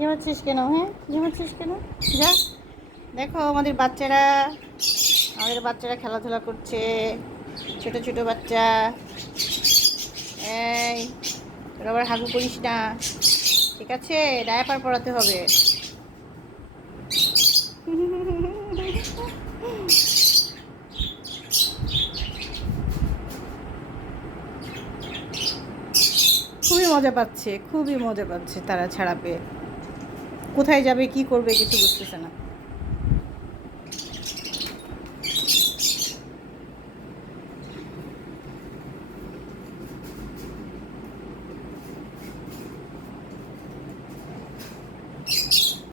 ঘুমাচ্ছিস কেন? হ্যাঁ, ঘুমাচ্ছিস কেন? যা, দেখো আমাদের বাচ্চারা খেলাধুলা করছে। ছোট ছোট বাচ্চা। এই, তোর আবার হাগু করিস না, ঠিক আছে? ডায়াপার পরাতে হবে। খুবই মজা পাচ্ছে তারা ছাড়া পেয়ে। কোথায় যাবে, কি করবে, কিছু বুঝতেছে না।